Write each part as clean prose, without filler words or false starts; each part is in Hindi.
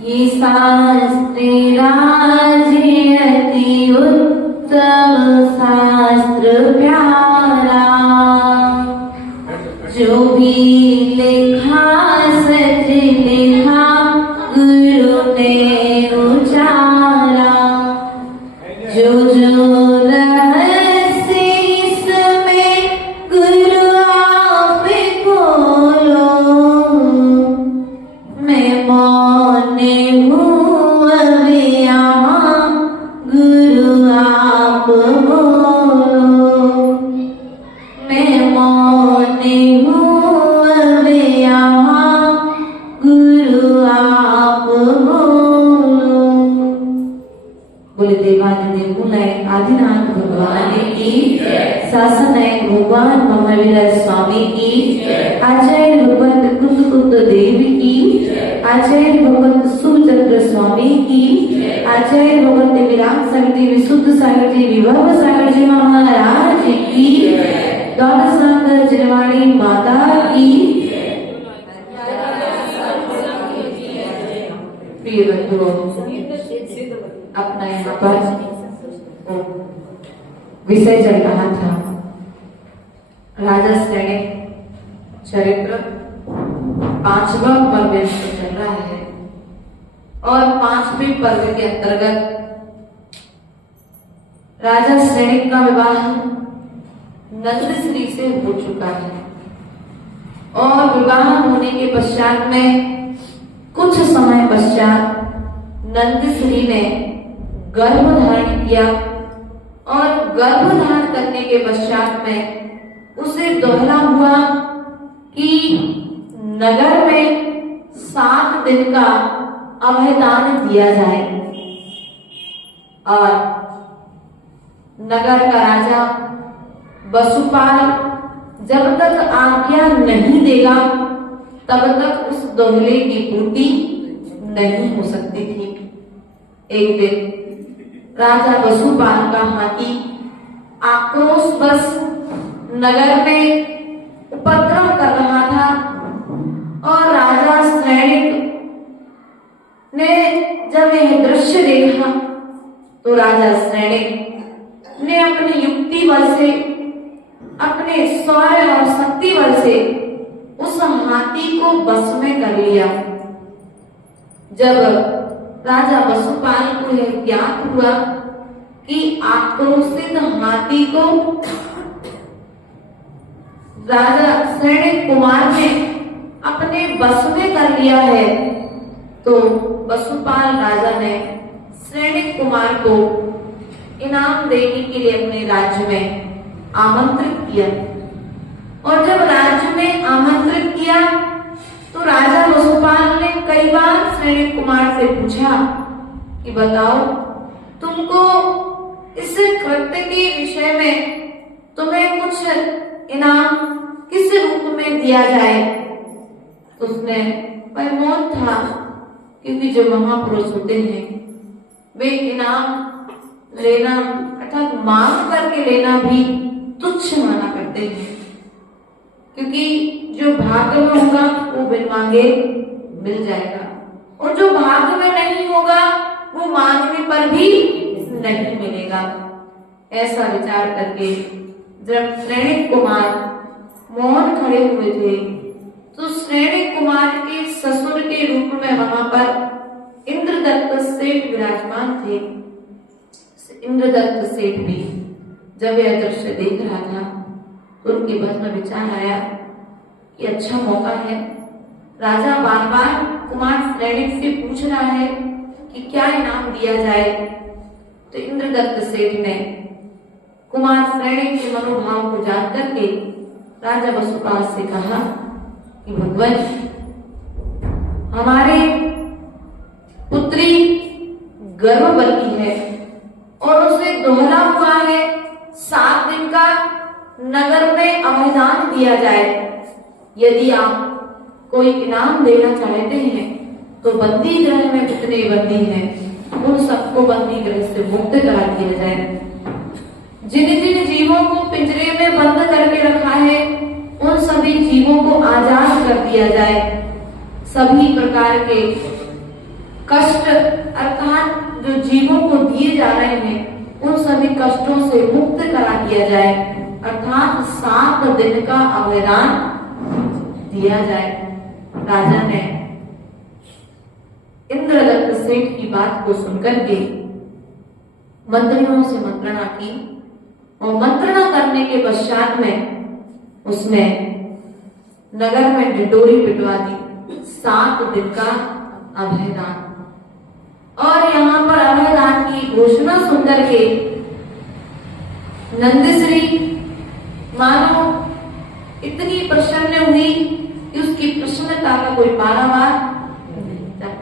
ये शास्त्रे राजे अति उत्तम शास्त्र प्यारा, जो भी लिखा सच लिखा गुरु ने उचारा। जो रहस्य इसमें गुरु आप खोलो, मैं मौन हूँ अब यहाँ गुरु आप बोलो। मैं मौन हूँ अब यहाँ गुरु आप बोलो। बोले देवादिदेव बोले आदिनाथ भगवान की, शासनायक भगवान महावीर स्वामी की, आचार्य भगवत कुंद देव की, आचार्य भगवत सुचंद्र स्वामी की, आचार्य भगवत विराट सागर जी, विशुद्ध सागर जी, विभव सागर जी महाराज की, द्वादश नाम जिरवाणी माता की। प्रिय बंधुओं, अपना यहाँ पर विषय चल रहा था राजा श्रेणिक चरित्र, 5वां पर्व चल रहा है। और 5वें पर्व के अंतर्गत राजा श्रेणिक का विवाह नंद श्री से हो चुका है। और विवाह होने के पश्चात में कुछ समय पश्चात नंद श्री ने गर्भ धारण किया। और गर्भ धारण करने के पश्चात में उसे दोहरा हुआ कि नगर में 7 दिन का अभयदान दिया जाए। और नगर का राजा वसुपाल जब तक आज्ञा नहीं देगा तब तक उस दोहले की पूर्ति नहीं हो सकती थी। एक दिन राजा वसुपाल का हाथी आक्रोशवश नगर में उपद्रव कर रहा था। और राजा श्रेणिक ने जब यह दृश्य देखा तो राजा श्रेणिक ने अपनी युक्ति बल से, अपने शौर्य और शक्ति बल से उस हाथी को बस में कर लिया। जब राजा वसुपाल को यह ज्ञात हुआ कि आक्रोशित हाथी को राजा श्रेणिक कुमार ने अपने बस में कर लिया है, तो वसुपाल राजा ने श्रेणिक कुमार को इनाम देने के लिए अपने राज्य में आमंत्रित किया। और जब राज्य में आमंत्रित किया तो राजा वसुपाल ने कई बार श्रेणिक कुमार से पूछा कि बताओ, तुमको इस कृत्य के विषय में तुम्हें कुछ इनाम किस रूप में दिया जाए। तो उसने वह मौन था, क्योंकि जो महापुरुष होते हैं वे इनाम लेना अर्थात मांग करके लेना भी तुच्छ माना करते हैं। क्योंकि जो भाग्य में होगा वो बिन मांगे मिल जाएगा, और जो भाग्य में नहीं होगा वो मांगने पर भी नहीं मिलेगा। ऐसा विचार करके जब श्रेणिक कुमार मौन खड़े हुए थे तो श्रेणिक कुमार के ससुर के रूप में वहां पर इंद्रदत्त सेठ विराजमान थे। इंद्रदत्त सेठ भी जब यह दृश्य देख रहा था तो उनके मन में विचार आया कि अच्छा मौका है। राजा बार बार कुमार श्रेणिक से पूछ रहा है कि क्या इनाम दिया जाए। तो इंद्रदत्त सेठ ने कुमार श्रेणिक के मनोभाव को जान करके राजा वसुपाल से कहा कि भगवान, हमारे पुत्री गर्भवती है और उसे दोहरा हुआ है 7 दिन का नगर में अभयदान दिया जाए। यदि आप कोई इनाम देना चाहते हैं तो बंदी गृह में जितने बंदी हैं उन सबको बंदी गृह से मुक्त करा दिया जाए। जिन जिन जीवों को पिंजरे में बंद करके रखा है उन सभी जीवों को आजाद कर दिया जाए। सभी प्रकार के कष्ट अर्थात जो जीवों को दिए जा रहे हैं उन सभी कष्टों से मुक्त करा दिया जाए, अर्थात 7 दिन का अभयदान दिया जाए। राजा ने इंद्रदत्त सेठ की बात को सुनकर के मंत्रियों से मंत्रणा की और मंत्रणा करने के पश्चात में उसने नगर में ढिंढोरी पिटवा दी, 7 दिन का अभयदान। और यहाँ पर अभयदान की घोषणा सुनकर के नंदश्री मानो इतनी प्रसन्न हुई कि उसकी प्रसन्नता का कोई पारावार नहीं था।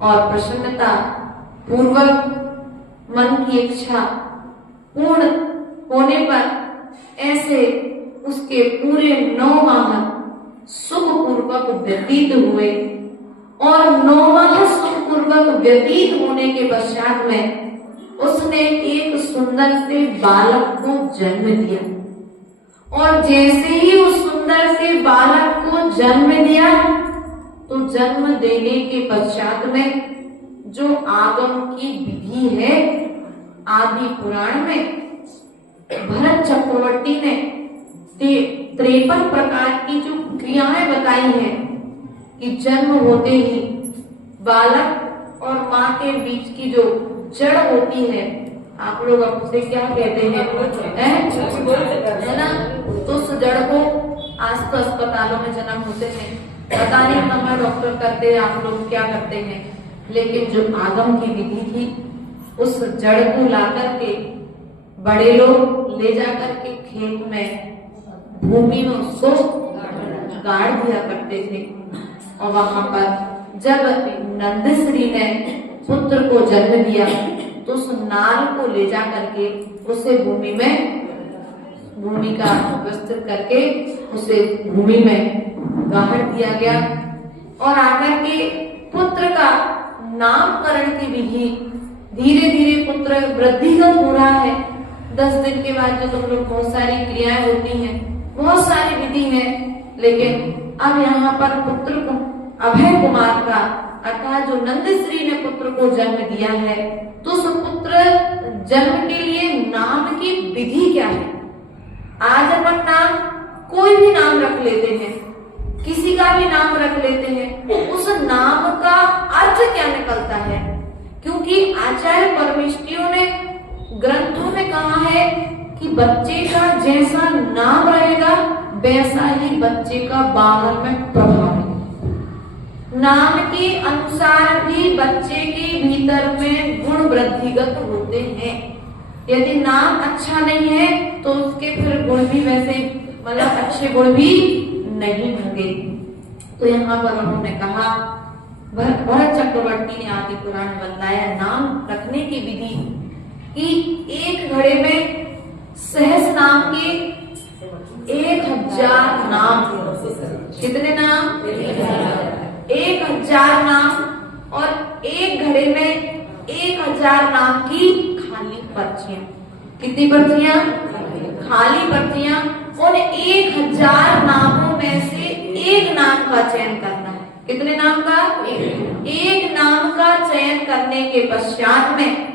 और प्रसन्नता पूर्वक मन की इच्छा पूर्ण होने पर ऐसे उसके पूरे 9 माह सुखपूर्वक व्यतीत हुए। और 9 माह सुखपूर्वक व्यतीत होने के पश्चात में उसने एक सुंदर से बालक को जन्म दिया। और जैसे ही उस सुंदर से बालक को जन्म दिया तो जन्म देने के पश्चात में जो आगम की विधि है, आदि पुराण में भरत चक्रवर्ती ने 53 प्रकार की जो क्रियाएं बताई हैं कि जन्म होते ही बालक और माँ के बीच की जो जड़ होती है, आप लोग अब उसे क्या कहते हैं, है ना? तो उस जड़ को आज तो अस्पतालों में जन्म होते हैं, पता नहीं हमारे डॉक्टर करते हैं, आप लोग क्या करते हैं, लेकिन जो आगम की विधि थी उस जड़ को लाकर के बड़े लोग ले जाकर के खेत में भूमि में उसको गाड़ दिया करते थे। और वहां पर जब नंदश्री ने पुत्र को जन्म दिया तो उस नार को ले जा करके उसे भूमि का विस्तृत करके उसे भूमि में गाड़ दिया गया। और आकर के पुत्र का नामकरण की विधि धीरे धीरे पुत्र वृद्धिगत हो रहा है। 10 दिन के बाद जो तुम लोग बहुत सारी क्रियाएं होती हैं, बहुत सारी विधि है, लेकिन अब यहाँ पर पुत्र को अभय कुमार का अर्थात जो नंदश्री ने पुत्र को जन्म दिया है, तो उस पुत्र जन्म के लिए नाम की विधि क्या है? आज अपन नाम कोई भी नाम रख लेते हैं, किसी का भी नाम रख लेते हैं, उस नाम का अर्थ क्या निकलता है? क्योंकि आचार्य परमेष्टियों ने ग्रंथों में कहा है कि बच्चे का जैसा नाम रहेगा वैसा ही बच्चे का बाहर में प्रभाव है। नाम के अनुसार भी बच्चे के भीतर में गुण वृद्धिगत होते हैं। यदि नाम अच्छा नहीं है तो उसके फिर गुण भी वैसे मतलब अच्छे गुण भी नहीं होंगे। तो यहाँ पर उन्होंने कहा, भरत चक्रवर्ती ने आदि पुराण बताया नाम रखने की विधि कि एक घड़े में सहस नाम के 1000 नाम, कितने नाम? 1000 नाम। और एक घड़े में 1000 नाम की खाली पर्चियां। कितनी पर्चियां? खाली पर्चियां। उन 1000 नामों में से एक नाम का चयन करना है। कितने नाम का? एक नाम का चयन करने के पश्चात में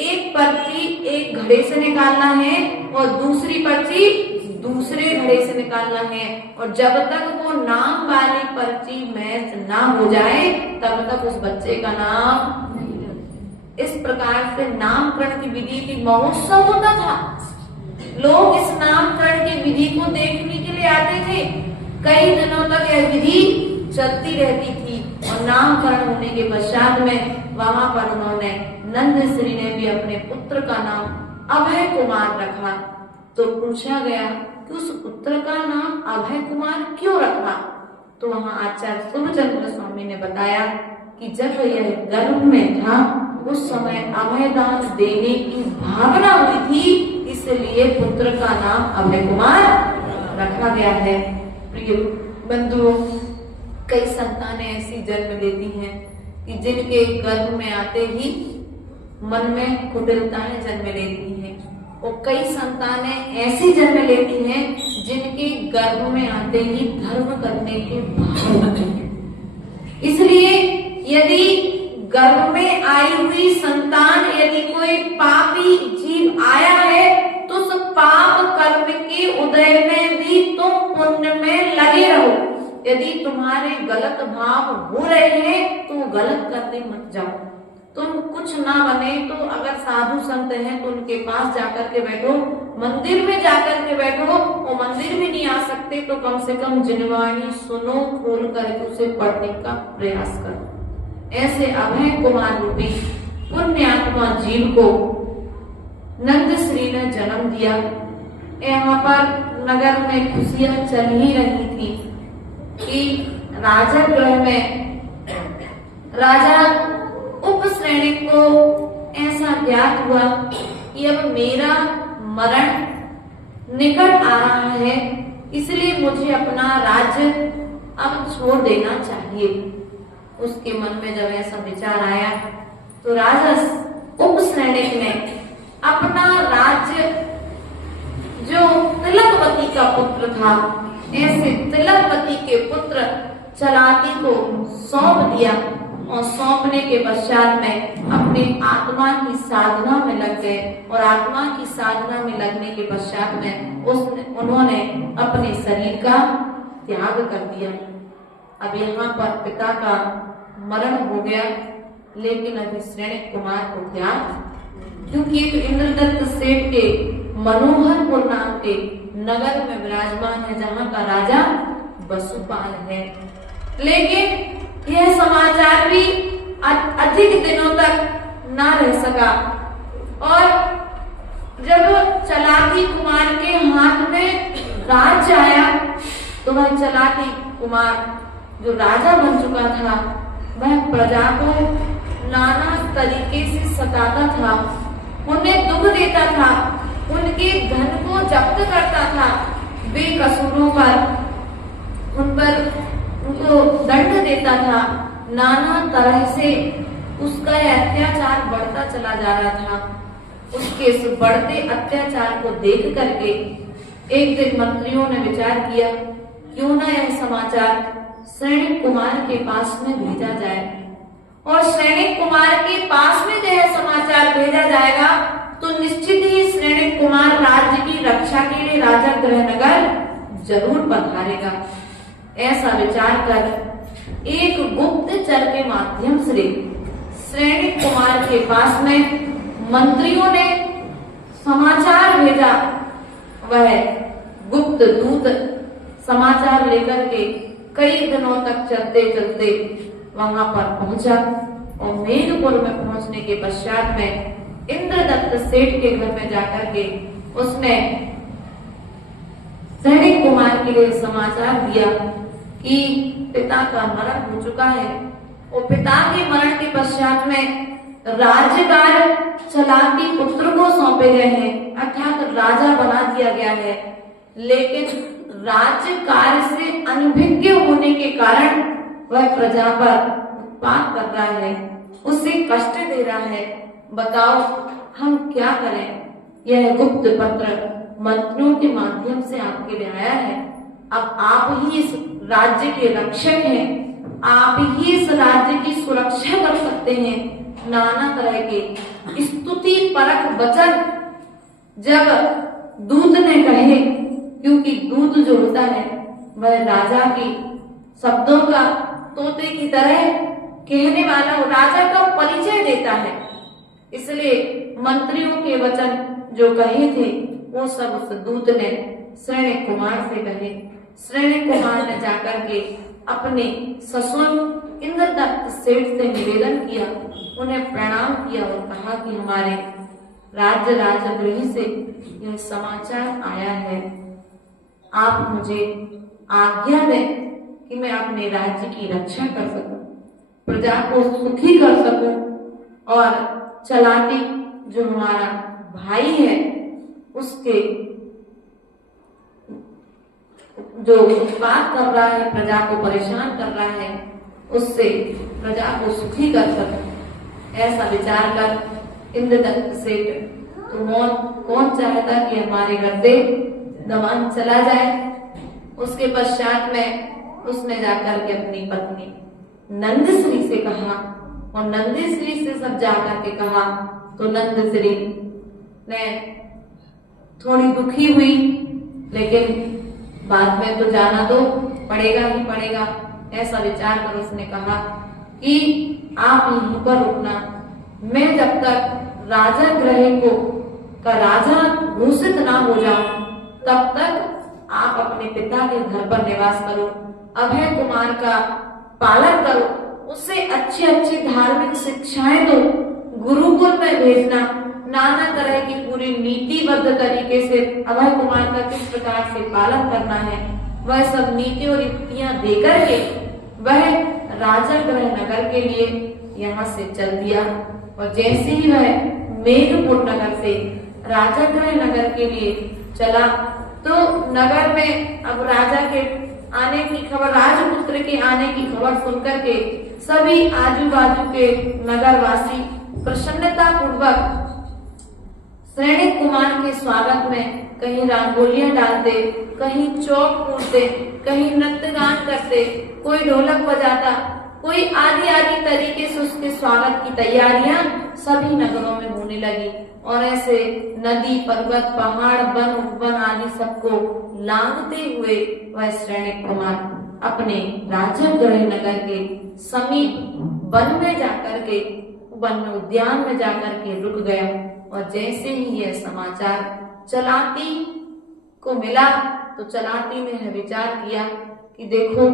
एक पर्ची एक घड़े से निकालना है और दूसरी पर्ची दूसरे घड़े से निकालना है। और जब तक वो नाम वाली पर्ची मैच ना हो जाए तब तक उस बच्चे का नाम। इस प्रकार से नामकरण की विधि की महोत्सव होता था। लोग इस नामकरण की विधि को देखने के लिए आते थे। कई दिनों तक यह विधि चलती रहती थी और नामकरण होने के पश्चात में वहां पर उन्होंने नंदश्री ने भी अपने पुत्र का नाम अभय कुमार रखा। तो पूछा गया कि उस पुत्र का नाम अभय कुमार क्यों रखा? तो वहां आचार्य सूर्यचंद्र स्वामी ने बताया कि जब यह गर्भ में था उस समय अभयदान देने की भावना हुई थी, इसलिए पुत्र का नाम अभय कुमार रखा गया है। प्रिय बंधुओं, कई संतानें ऐसी जन्म लेती हैं कि जिनके गर्भ में आते ही मन में कुटिलताएं जन्म लेती हैं, और कई संतानें ऐसी जन्म लेती हैं जिनके गर्भ में आते ही धर्म करने के भाव होते हैं। इसलिए यदि गर्भ में आई हुई संतान यदि कोई पापी जीव आया है तो उस पाप कर्म के उदय में भी तुम पुण्य में लगे रहो। यदि तुम्हारे गलत भाव हो रहे हैं तो गलत करने मत जाओ। तुम कुछ ना बने तो अगर साधु संत हैं तो उनके पास जाकर के बैठो, मंदिर में जाकर के बैठो। वो मंदिर में नहीं आ सकते तो कम से कम जिनवाणी सुनो, खोल करके उसे पढ़ने का प्रयास करो। ऐसे अभय कुमार रूपी पुण्यात्मा जीव को नंद श्री ने जन्म दिया। यहाँ पर नगर में खुशियां चल ही रही थी कि राजा गृह में राजा उपश्रेणिक को ऐसा ज्ञात हुआ कि अब मेरा मरण निकट आ रहा है, इसलिए मुझे अपना राज्य अब छोड़ देना चाहिए। उसके मन में जब ऐसा विचार आया तो राजा उपश्रेणिक ने अपना राज्य जो तिलकवती का पुत्र था, ऐसे तिलकवती के पुत्र चलाती को सौंप दिया और सौंपने के पश्चात में अपने आत्मा की साधना में लग गए। और आत्मा की साधना में लगने के पश्चात में उन्होंने अपने शरीर का त्याग कर दिया। अब यहाँ पर पिता का मरण हो गया, लेकिन अभी श्रेणिक कुमार को त्याग, क्योंकि एक इंद्रदत्त सेठ के मनोहरपुर नाम के नगर में विराजमान है, जहाँ का राजा वसुपाल है। लेकिन यह समाचार भी अधिक दिनों तक ना रह सका और जब चलाती कुमार के हाथ में राज्य आया तो वह चलाती कुमार जो राजा बन चुका था, वह प्रजा को नाना तरीके से सताता था, उन्हें दुख देता था, उनके धन को जब्त करता था, बेकसूरों पर उनको दंड देता था। नाना तरह से उसका अत्याचार बढ़ता चला जा रहा था। उसके इस बढ़ते अत्याचार को देख करके एक दिन मंत्रियों ने विचार किया, क्यों ना यह समाचार श्रेणिक कुमार के पास में भेजा जाए। और श्रेणिक कुमार के पास में यह समाचार भेजा जाएगा तो निश्चित ही श्रेणिक कुमार राज्य की रक्षा के लिए राजा गृहनगर जरूर पधारेगा। ऐसा विचार कर एक गुप्तचर के माध्यम से श्रेणिक कुमार के पास में मंत्रियों ने समाचार भेजा। वह गुप्त दूत समाचार लेकर के कई दिनों तक चलते चलते वहां पर पहुंचा और मेघपुर में पहुंचने के पश्चात में इंद्रदत्त सेठ के घर में जाकर के उसने श्रेणिक कुमार के लिए समाचार दिया कि पिता का मरण हो चुका है और पिता के मरण के पश्चात में राज्यकार्य चलाती पुत्र को सौंपे गए हैं, अर्थात राजा बना दिया गया है। लेकिन राज्य कार्य से अनभिज्ञ होने के कारण वह प्रजा पर उत्पात कर रहा है, उसे कष्ट दे रहा है। बताओ हम क्या करें? यह गुप्त पत्र मंत्रियों के माध्यम से आपके लिए आया है। अब आप ही इस राज्य के रक्षक हैं, आप ही इस राज्य की सुरक्षा कर सकते हैं। नाना तरह के स्तुति परक वचन जब दूत ने कहे, क्योंकि दूत जो होता है वह राजा की शब्दों का तोते की तरह कहने वाला राजा का परिचय देता है, इसलिए मंत्रियों के वचन जो कहे थे वो सब उस दूत ने श्रेणिक कुमार से कहे। श्रेणिक कुमार ने जाकर के अपने ससुर इंद्रदत्त सेठ से निवेदन किया, उन्हें प्रणाम किया और कहा कि हमारे राज्य राजगृह से यह समाचार आया है, आप मुझे आज्ञा दें कि मैं अपने राज्य की रक्षा कर सकूं, प्रजा को सुखी कर सकूं और चलाती जो हमारा भाई है उसके जो उत्पात कर रहा है, प्रजा को परेशान कर रहा है, उससे प्रजा को सुखी कर सकूं। ऐसा विचार कर इंद्रदत्त सेठ तो कौन चाहता कि हमारे घर से दमन चला जाए। उसके पश्चात में उसने जाकर के अपनी पत्नी नंदश्री से कहा और नंदश्री से सब जाकर के कहा। तो नंदश्री ने थोड़ी दुखी हुई, लेकिन बाद में तो जाना तो पड़ेगा ही पड़ेगा, ऐसा विचार कर उसने कहा कि आप यहीं पर रुकना, मैं जब तक राजा ग्रह को का राजा घोषित ना हो जाऊं तब तक आप अपने पिता के घर पर निवास करो, अभय कुमार का पालन करो, उसे अच्छी अच्छी धार्मिक शिक्षाएं दो, गुरुकुल में भेजना, नाना तरह की पूरी नीतिबद्ध तरीके से अभय कुमार का किस प्रकार से पालन करना है, वह सब नीति और युक्तियां देकर के वह राजा ग्रह नगर के लिए यहाँ से चल दिया। और जैसे ही वह मेघपुर नगर से राजा ग्रह नगर के लिए चला तो नगर में अब राजा के आने की खबर, राजपुत्र के आने की खबर सुनकर के सभी आजू बाजू के नगरवासी प्रसन्नता पूर्वक श्रेणिक कुमार के स्वागत में कहीं रंगोलियां डालते, कहीं चौक पूरते, कहीं नृत्य गान करते, कोई ढोलक बजाता, कोई आदि आदि तरीके से उसके स्वागत की तैयारियां सभी नगरों में होने लगी। और ऐसे नदी, पर्वत, पहाड़, वन, उपवन आदि सबको लांघते हुए वह श्रेणिक कुमार अपने राजा ग्रह नगर के समीप वन में जाकर के, वन उद्यान में जाकर के रुक गया। और जैसे ही यह समाचार चलाती को मिला तो चलाती ने यह विचार किया कि देखो,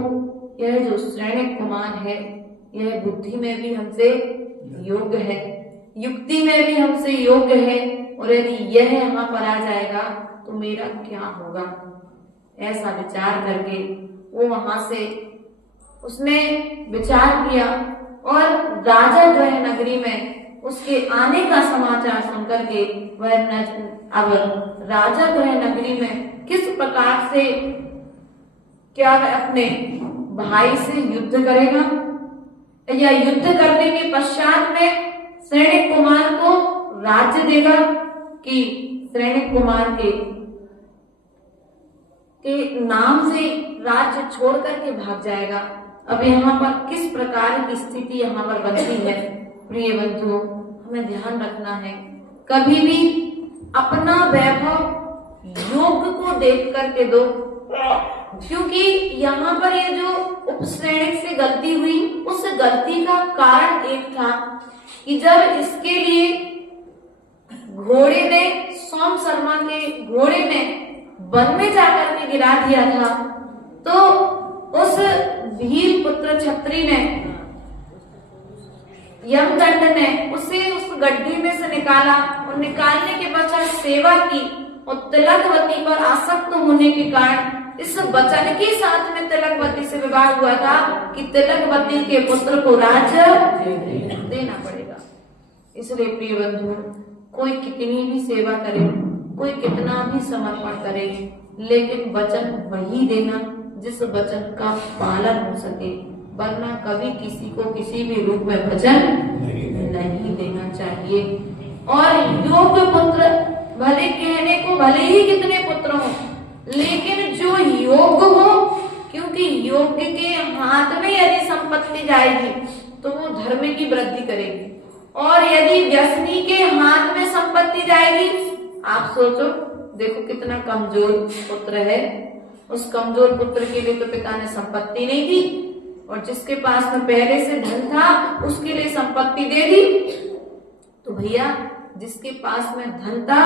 यह जो श्रेणिक कुमार है यह बुद्धि में भी हमसे योग्य है, युक्ति में भी हमसे योग्य है, और यदि यह यहाँ पर आ जाएगा तो मेरा क्या होगा। ऐसा विचार करके वो वहां से उसने विचार किया और राजा ग्रह नगरी में उसके आने का समाचार सुनकर के वह अब राजा ग्रह नगरी में किस प्रकार से क्या वह अपने भाई से युद्ध करेगा, या युद्ध करने के पश्चात में श्रेणिक कुमार को राज्य देगा कि श्रेणिक कुमार के नाम से राज्य छोड़ करके भाग जाएगा। अब यहाँ पर किस प्रकार की स्थिति यहाँ पर बनती है। प्रिय बंधुओं, हमें ध्यान रखना है, कभी भी अपना वैभव योग को देख करके दो, क्योंकि यहाँ पर ये जो उपश्रेणिक से गलती हुई, उस गलती का कारण एक था कि जब इसके लिए घोड़े ने, सोम शर्मा के घोड़े ने वन में जाकर के गिरा दिया था, तो उस वीर पुत्र छत्री ने, यमदंड ने उसे उस गड्ढे में से निकाला और निकालने के पश्चात सेवा की, और तिलकवती पर आसक्त होने के कारण इस वचन के साथ में तिलकवती से विवाह हुआ था कि तिलकवती के पुत्र को राज्य देना पड़ेगा। इसलिए प्रिय बंधु, कोई कितनी भी सेवा करे, कोई कितना भी समर्पण करे, लेकिन वचन वही देना जिस वचन का पालन हो सके, वरना कभी किसी को किसी भी रूप में वचन नहीं देना चाहिए। और योग्य पुत्र, भले कहने को भले ही कितने पुत्र हो, लेकिन जो योग्य हो, क्योंकि योग्य के हाथ में यदि संपत्ति जाएगी तो वो धर्म की वृद्धि करेगी, और यदि व्यसनी के हाथ में संपत्ति जाएगी, आप सोचो, देखो कितना कमजोर पुत्र है, उस कमजोर पुत्र के लिए तो पिता ने संपत्ति नहीं दी, और जिसके पास में पहले से धन था उसके लिए संपत्ति दे दी। तो भैया, जिसके पास में धन था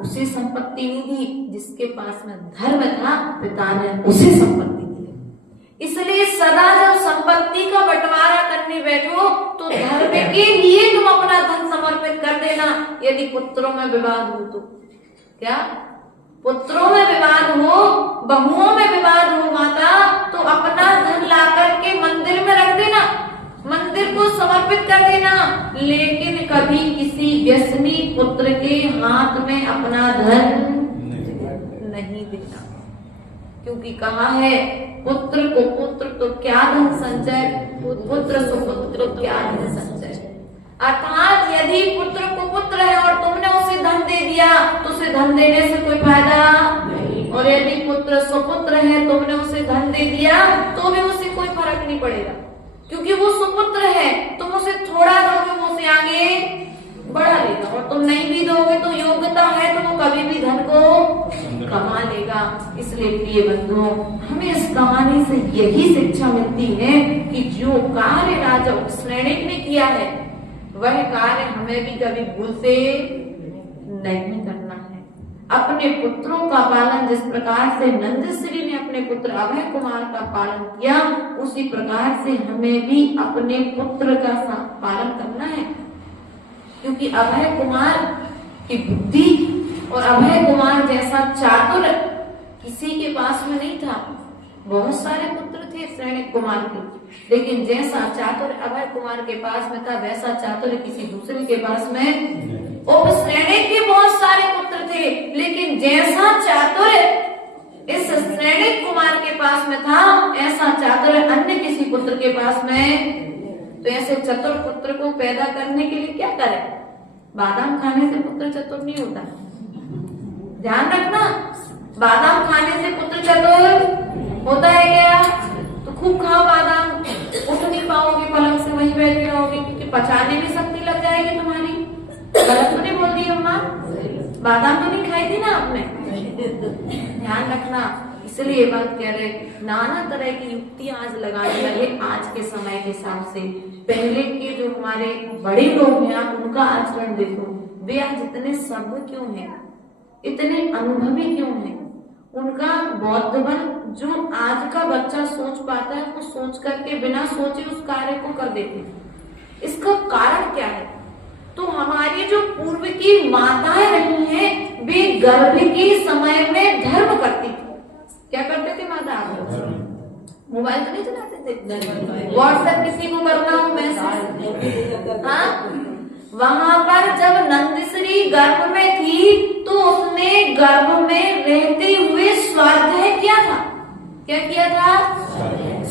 उसे संपत्ति नहीं दी, जिसके पास में धर्म था पिता ने उसे संपत्ति दी। इसलिए सदा जब संपत्ति का बंटवारा करने बैठो तो धर्म के लिए तुम अपना धन समर्पित कर देना। यदि पुत्रों में विवाद हो तो क्या, पुत्रों में विवाद हो, बहुओं में विवाद हो माता, तो अपना धन ला करके मंदिर में रख देना, मंदिर को समर्पित कर देना, लेकिन कभी किसी व्यसनी पुत्र के हाथ में अपना धन नहीं देना, क्योंकि कहा है पुत्र को पुत्र तो क्या धन संचय, पुत्र सुपुत्र तो क्या धन संचय। अर्थात यदि पुत्र को पुत्र है और तुमने उसे धन दे दिया तो उसे धन देने से कोई फायदा नहीं, और यदि पुत्र सुपुत्र है तुमने उसे धन दे दिया तो भी उसे कोई फर्क नहीं पड़ेगा, क्योंकि वो सुपुत्र है, तुम उसे थोड़ा इसलिए प्रिय बंधुओं, हमें इस कहानी से यही शिक्षा मिलती है कि जो कार्य राजा श्रेणिक ने किया है वह कार्य हमें भी कभी भूलते नहीं करना है। अपने पुत्रों का पालन जिस प्रकार से नंदश्री ने अपने पुत्र अभय कुमार का पालन किया, उसी प्रकार से हमें भी अपने पुत्र का पालन करना है। क्योंकि अभय कुमार की बुद्धि और अभय कुमार जैसा चातुर किसी के पास में नहीं था। बहुत सारे पुत्र थे श्रेणिक कुमार के, लेकिन जैसा चातुर अभय कुमार के पास में था वैसा चातुर किसी दूसरे के पास में। श्रेणिक के बहुत सारे पुत्र थे, लेकिन जैसा चातुर इस श्रेणिक कुमार के पास में था ऐसा चातुर अन्य किसी पुत्र के पास में। तो ऐसे चतुर पुत्र को पैदा करने के लिए क्या करें? बादाम खाने से पुत्र चतुर नहीं होता, ध्यान रखना। बादाम खाने से पुत्र चतुर होता है क्या? तो खूब खाओ बादाम, उठ नहीं पाओगे पलंग से, वहीं बैठे रहोगे, क्योंकि पचाने में शक्ति लग जाएगी तुम्हारी। गलत तो नहीं बोल दी अम्मा? बादाम तो नहीं खाई थी ना आपने? ध्यान रखना। इसलिए ये बात कह रहे, नाना तरह की युक्तियां आज लगाने लगे आज के समय के हिसाब से। पहले के जो हमारे बड़े लोग हैं आप उनका आचरण देखो, वे आज इतने सभ्य क्यों हैं, इतने अनुभवी क्यों हैं? उनका बौद्ध बल जो आज का बच्चा सोच पाता है वो सोच करके बिना सोचे उस कार्य को कर देते। इसका कारण क्या है? तो हमारी जो पूर्व की माताएं रही हैं वे गर्भ के समय में धर्म करती थी। क्या करते थे माता? मोबाइल तो नहीं चलाते थे, व्हाट्सएप किसी को करना हो मैसेज, हाँ। वहां पर जब नंदश्री गर्भ में थी तो उसने गर्भ में रहते हुए स्वाध्याय किया था। क्या किया था?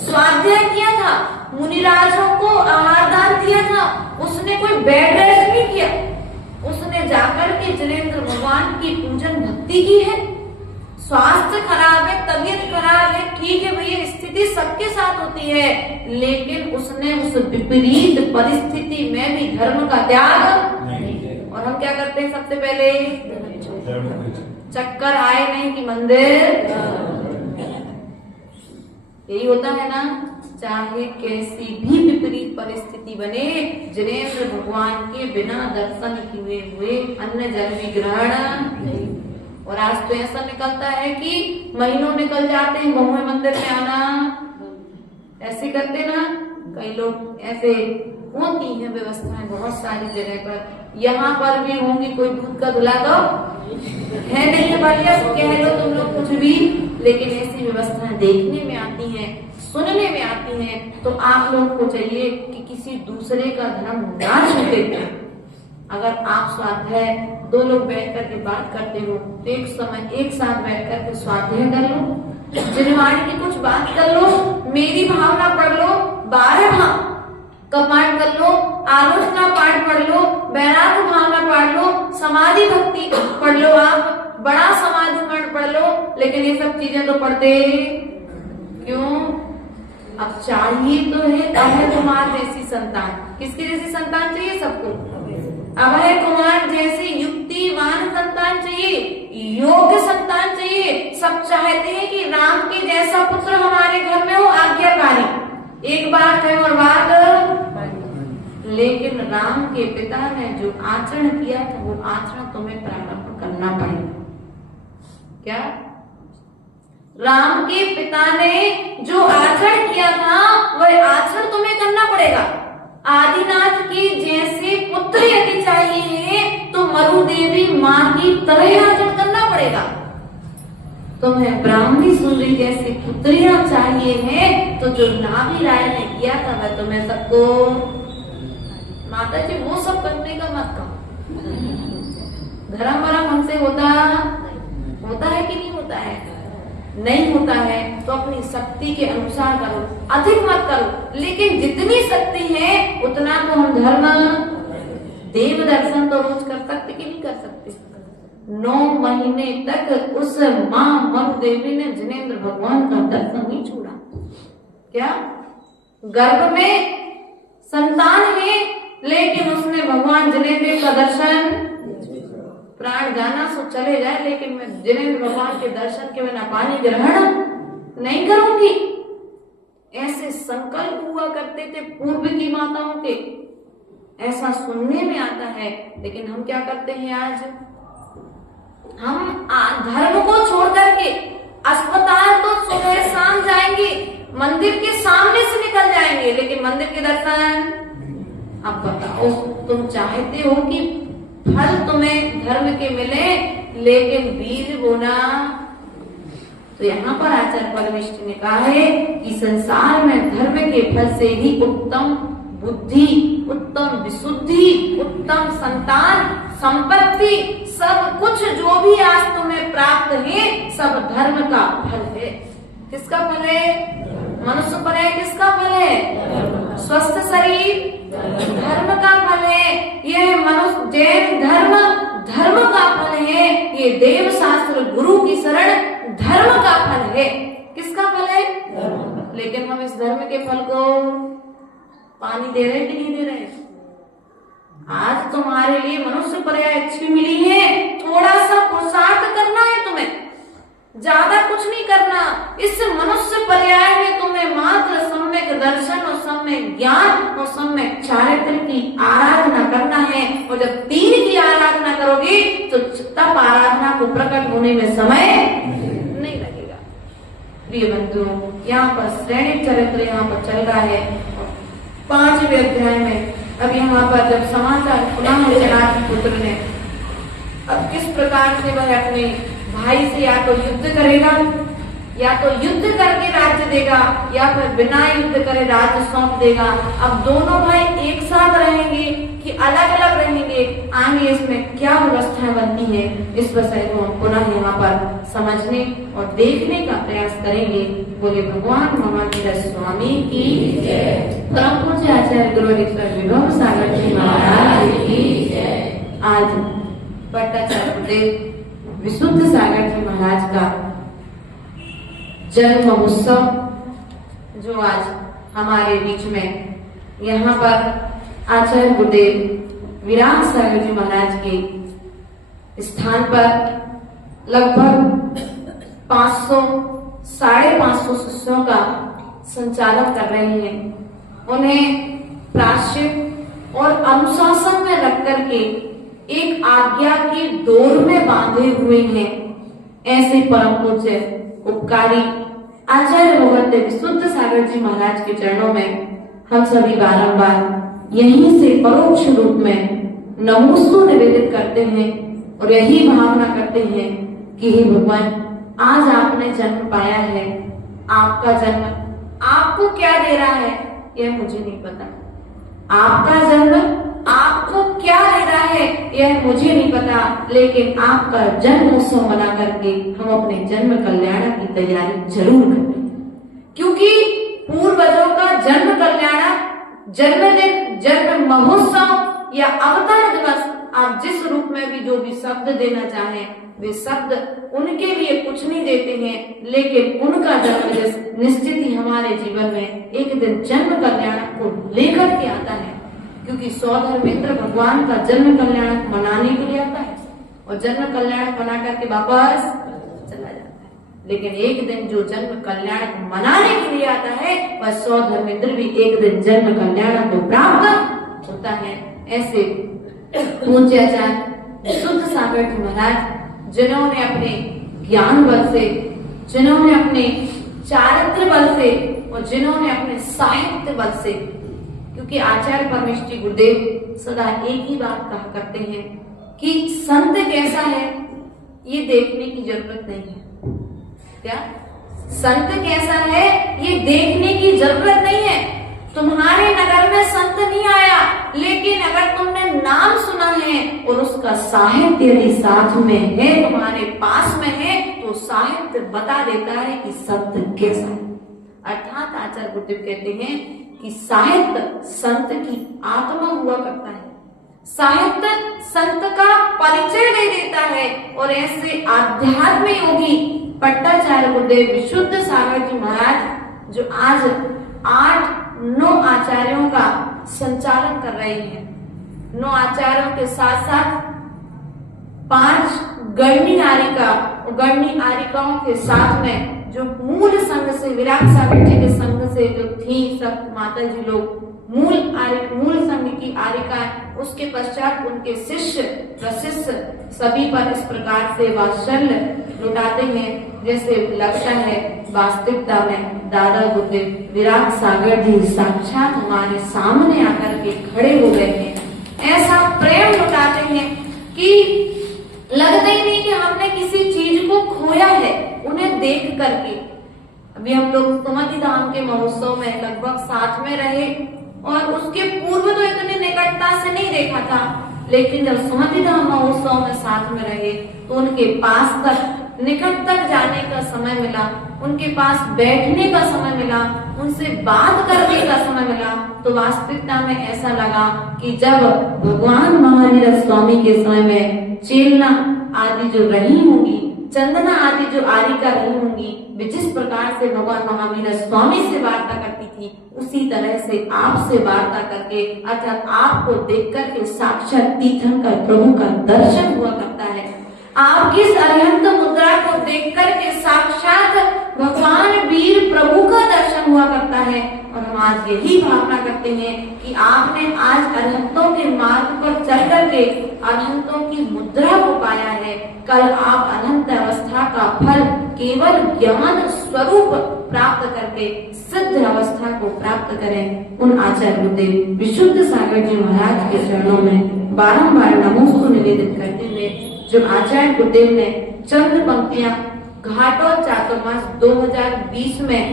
स्वाध्याय किया था। मुनिराजों को आहार दान दिया था। उसने कोई बेड रेस्ट नहीं किया। उसने जाकर के जिनेंद्र भगवान की पूजन भक्ति की है। स्वास्थ्य खराब है, तबीयत खराब है, ठीक है भैया, स्थिति सबके साथ होती है, लेकिन उसने उस विपरीत परिस्थिति में भी धर्म का त्याग। और हम क्या करते हैं? सबसे पहले चक्कर आए नहीं कि मंदिर, यही होता है ना। चाहे कैसी भी विपरीत परिस्थिति बने, जिनेंद्र भगवान के बिना दर्शन किए हुए अन्न जल भी ग्रहण। और आज तो ऐसा निकलता है कि महीनों निकल जाते हैं बहुएं मंदिर में आना, ऐसे करते ना कई लोग। ऐसे होती है व्यवस्थाएं बहुत सारी जगह पर, यहाँ पर भी होंगी। कोई दूध का धुला तो है नहीं है बढ़िया, कह लो तुम लोग कुछ भी, लेकिन ऐसी व्यवस्थाएं देखने में आती हैं, सुनने में आती हैं। तो आप लोग को चाहिए कि किसी दूसरे का धर्म ना छूटे। अगर आप स्वाध्याय दो लोग बैठ करके बात करते हो तो एक समय एक साथ बैठ करके स्वाध्याय कर लो, जिनवाणी की कुछ बात कर लो, मेरी भावना पढ़ लो, 12 का पाठ कर लो, आलोचना पाठ पढ़ लो, वैराग्य भावना पढ़ लो, समाधि भक्ति पढ़ लो, आप बड़ा समाधि मठ पढ़ लो। लेकिन ये सब चीजें तो पढ़ते क्यों? अब चाहिए तो है अभय कुमार जैसी संतान। किसकी जैसी संतान चाहिए? सबको अभय कुमार जैसी युक्तिवान संतान चाहिए, योग्य संतान चाहिए। सब चाहते हैं कि राम के जैसा पुत्र हमारे घर में हो, आज्ञाकारी। एक बात है और बात, लेकिन राम के पिता ने जो आचरण किया था वो आचरण तुम्हें प्रारंभ करना पड़ेगा। क्या? राम के पिता ने जो आचरण किया था वह आचरण तुम्हें करना पड़ेगा। आदिनाथ की जैसे पुत्र यदि चाहिए तो मरु देवी माँ की तरह आचरण करना पड़ेगा। तुम्हें ब्राह्मणी सूर्य जैसी पुत्रियां चाहिए हैं तो जो नाभि राय ने किया था वह तुम्हें सबको। माता जी वो सब करने का मत कहो। धर्म वरम हमसे होता है कि नहीं होता है? नहीं होता है तो अपनी शक्ति के अनुसार करो, अधिक मत करो, लेकिन जितनी शक्ति है उतना तो हम धर्म। देव दर्शन तो रोज कर सकते कि नहीं कर सकते? 9 महीने तक उस माँ मरु देवी ने जिनेंद्र भगवान का दर्शन नहीं छोड़ा। क्या? गर्भ में संतान है लेकिन उसने भगवान जिनेंद्र का दर्शन। प्राण जाना सो चले जाए, लेकिन मैं जिनेंद्र भगवान के दर्शन के बिना पानी ग्रहण नहीं करूंगी। ऐसे संकल्प हुआ करते थे पूर्व की माताओं के, ऐसा सुनने में आता है। लेकिन हम क्या करते हैं आज, हम धर्म को छोड़ करके अस्पताल तो सुबह शाम जाएंगे, मंदिर के सामने से निकल जाएंगे, लेकिन मंदिर के दर्शन। अब बताओ, तुम चाहते हो कि फल तुम्हें धर्म के मिले, लेकिन बीज बोना। तो यहाँ पर आचार्य परमेष्ठी ने कहा है कि संसार में धर्म के फल से ही उत्तम बुद्धि, उत्तम विशुद्धि, उत्तम संतान, संपत्ति, सब कुछ जो भी आज तुम्हें प्राप्त है सब धर्म का फल है। किसका फल है? मनुष्य पर है। किसका फल है? स्वस्थ शरीर धर्म का फल है। यह मनुष्य जैन धर्म धर्म का फल है। ये देव शास्त्र गुरु की शरण धर्म का फल है। किसका फल है? लेकिन हम इस धर्म के फल को पानी दे रहे कि नहीं दे रहे? आज तुम्हारे लिए मनुष्य पर्याय अच्छी मिली है, थोड़ा सा पुरुषार्थ करना है तुम्हें, ज्यादा कुछ नहीं करना। इस मनुष्य पर्याय में तुम्हें मात्र सम्यक दर्शन और सम्यक ज्ञान और सम्यक चारित्र की आराधना करना है। और जब 3 की आराधना करोगे तो तब आराधना को प्रकट होने में समय नहीं लगेगा। प्रिय बंधुओं, यहाँ पर श्रेणी चरित्र यहाँ पर चल रहा है 5वें अध्याय में। अब यहाँ पर जब समाचार सुना है राजपुत्र ने, अब किस प्रकार से वह अपने भाई से या तो युद्ध करेगा, या तो युद्ध करके राज्य देगा, या फिर बिना युद्ध करे राज्य सौंप देगा। अब दोनों भाई एक साथ रहेंगे कि अलग अलग रहेंगे, आगे इसमें क्या व्यवस्थाएं बनती है, इस विषय को हम पुनः यहाँ पर समझने और देखने का प्रयास करेंगे। बोले भगवान महावीर स्वामी की जय। परम पूज्य आचार्य गुरुदेव विभव सागर जी महाराज की जय। आज पट्टाचार्य गुरुदेव विशुद्ध सागर जी महाराज का जन्म महोत्सव जो आज हमारे बीच में यहाँ पर आचार्य गुरुदेव विराट सागर जी महाराज के स्थान पर लगभग 500 साढ़े 500 शिष्यों का संचालन कर रहे हैं। उन्हें प्रायश्चित और अनुशासन में रख करके एक आज्ञा की डोर में बांधे हुए हैं। ऐसे परम पूज्य उपकारी आचार्य भगवत विशुद्ध सागर जी महाराज के चरणों में हम सभी बारंबार यहीं से परोक्ष रूप में नमोस्तु निवेदित करते हैं और यही भावना करते हैं कि हे भगवान, आज आपने जन्म पाया है, आपका जन्म आपको क्या दे रहा है यह मुझे नहीं पता। आपका जन्म आपको क्या दे रहा है यह मुझे नहीं पता, लेकिन आपका जन्म उत्सव मना करके हम अपने जन्म कल्याण की तैयारी जरूर करें, क्योंकि पूर्वजों का जन्म कल्याण, जन्मदिन, जन्म महोत्सव या अवतार दिवस, आप जिस रूप में भी जो भी शब्द देना चाहें, वे शब्द उनके लिए कुछ नहीं देते हैं, लेकिन उनका जन्म निश्चित ही हमारे जीवन में एक दिन जन्म कल्याण को लेकर के आता है। क्योंकि सौधर्मेंद्र भगवान का जन्म कल्याण मनाने के लिए आता है और जन्म कल्याण मना करके वापस चला जाता है। लेकिन एक दिन जो जन्म कल्याण मनाने के लिए आता है वह सौधर्मेंद्र भी एक दिन जन्म कल्याण को प्राप्त होता है। ऐसे पूज्य आचार्य विशुद्ध सागर जी महाराज, जिन्होंने अपने ज्ञान बल से, जिन्होंने अपने चारित्र बल से और जिन्होंने अपने साहित्य बल से, क्योंकि आचार्य परमेष्ठी गुरुदेव सदा एक ही बात कहा करते हैं कि संत कैसा है ये देखने की जरूरत नहीं है। क्या संत कैसा है ये देखने की जरूरत नहीं है। तुम्हारे नगर में संत नहीं आया, लेकिन अगर तुमने नाम सुना है और उसका साहित्य यदि साथ में है, तुम्हारे पास में है, तो साहित्य बता देता है कि संत कैसा है। अर्थात आचार्य गुरुदेव कहते हैं कि साहित्य संत की आत्मा हुआ करता है, साहित्य संत का परिचय दे देता है। और ऐसे आध्यात्म योगी पट्टाचार्य गुरुदेव विशुद्ध सागर जी महाराज जो आज 8-9 आचार्यों का संचालन कर रहे हैं, 9 आचार्यों के साथ साथ 5 गणनी आरिकाओं के साथ में जो मूल संघ से विराट सागर जी के संघ से जो थी सब माता जी लोग मूल संघ की आरिकाएं, उसके पश्चात उनके शिष्य प्रशिष्य सभी पर इस प्रकार से वात्सल्य लुटाते हैं जैसे लगता है वास्तविकता में दादा गुरुदेव विराट सागर जी साक्षात हमारे सामने आकर के खड़े हो गए हैं। ऐसा प्रेम लुटाते हैं कि लगता ही नहीं कि हमने किसी चीज को खोया है उन्हें देख करके। अभी हम लोग सुमति धाम के महोत्सव में लगभग साथ में रहे और उसके पूर्व तो इतने निकटता से नहीं देखा था, लेकिन जब सुमति धाम महोत्सव में साथ में रहे तो उनके पास तक निकट तक जाने का समय मिला, उनके पास बैठने का समय मिला, उनसे बात करने का समय मिला। तो वास्तविकता में ऐसा लगा कि जब भगवान महावीर स्वामी के समय में चेलना आदि जो रही होंगी, चंदना आदि जो आरिका रही होंगी, वे जिस प्रकार से भगवान महावीर स्वामी से वार्ता करती थी उसी तरह से आपसे वार्ता करके अर्थात आपको देख करके साक्षात तीर्थंकर प्रभु का दर्शन हुआ करता है। आपकी इस अरिहंत मुद्रा को देख करके साक्षात भगवान वीर प्रभु का दर्शन हुआ करता है। और हम आज यही भावना करते हैं कि आपने आज अरिहंतों के मार्ग पर चल करके अरिहंतों की मुद्रा को पाया है। कल आप अनंत अवस्था का फल केवल ज्ञान स्वरूप प्राप्त करके सिद्ध अवस्था को प्राप्त करें। उन आचार्य गुरुदेव विशुद्ध सागर जी महाराज के चरणों में बारंबार नमोस्तु निवेदित करते हुए जो आचार्य गुरुदेव ने चंद पंक्तियां घाटों चातुर्मास 2020 में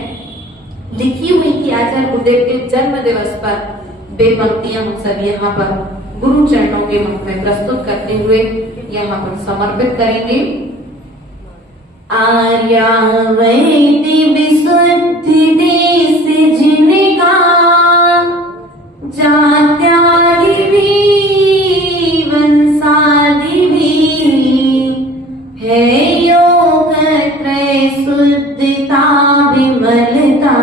लिखी हुई थी आचार्य गुरुदेव के जन्म दिवस पर, वे पंक्तियां हम सब यहाँ पर गुरु चरणों के मुख में प्रस्तुत करते हुए यहाँ पर समर्पित करेंगे। आर्या वैदि विशुद्धि देश जिनका जात्यादि भी वंशादि भी है योग त्रय शुद्धता विमलता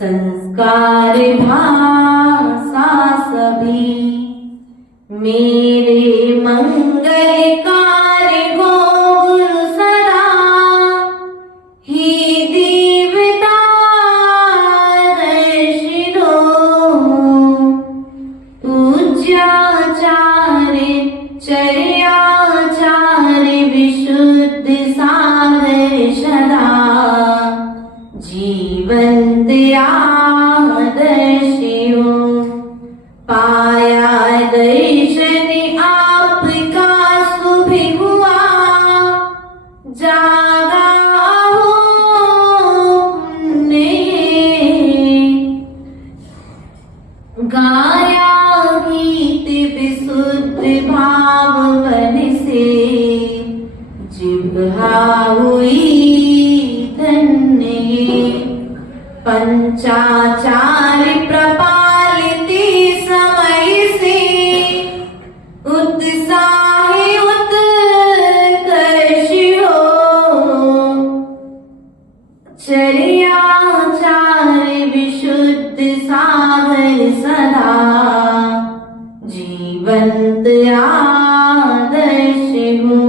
संस्कार भाषा सभी मेरे मंगल कार्य गो गुरु सदा ही देवता दर्शिनो पूज्याचार्य चर्याचार्य विशुद्ध सागर सदा जीवन दया दर्शियो पाया दर्शन आपका शुभ हुआ जागा हो पुण्य गाया गीत विशुद्ध भाव बन से जिह्वा हुई धन्य पंचाचार्य प्रपालिते समय से उत्साही उत्कर्ष हो चर्याचार्य विशुद्ध सागर सदा जीवंत आदर्श हो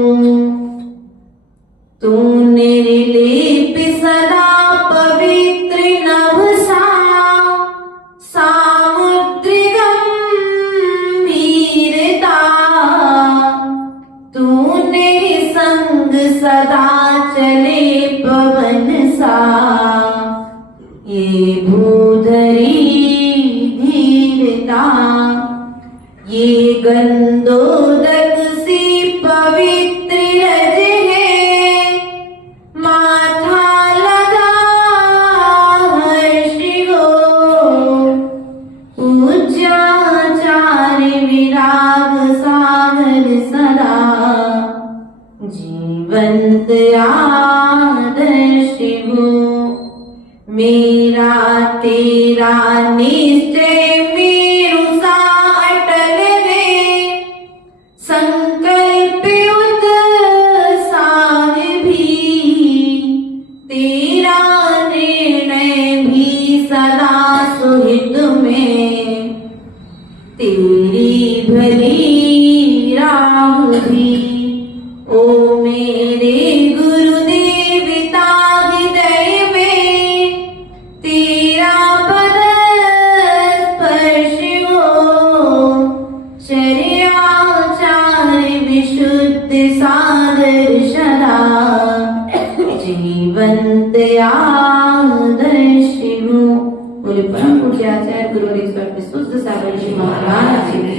तू निर्लेप सदा पवित्र नभसा सामुद्र गंभीरता तूने संग सदा चले पवन सा ये भूधरी धीरता ये गंधोदक सी पवित्र रज है माथा लगा हर्ष हो पूज्याचार्य विराग सागर सदा जीवंत आदर्श हो मेरा तेरा निश्चय मेरु सा अटल है संकल्प उत्साह भी तेरा निर्णय भी सदा सुहित में तेरी भली राह भी। ओ मेरे गुरुदेव ताहि दय में तेरा पद स्पर्श हो। चर्याचार विशुद्ध सागर सदा जीवंत आदर्श हो। बोले परम पूज्य आचार्य गुरुदेव विशुद्ध सागर जी महाराज जी।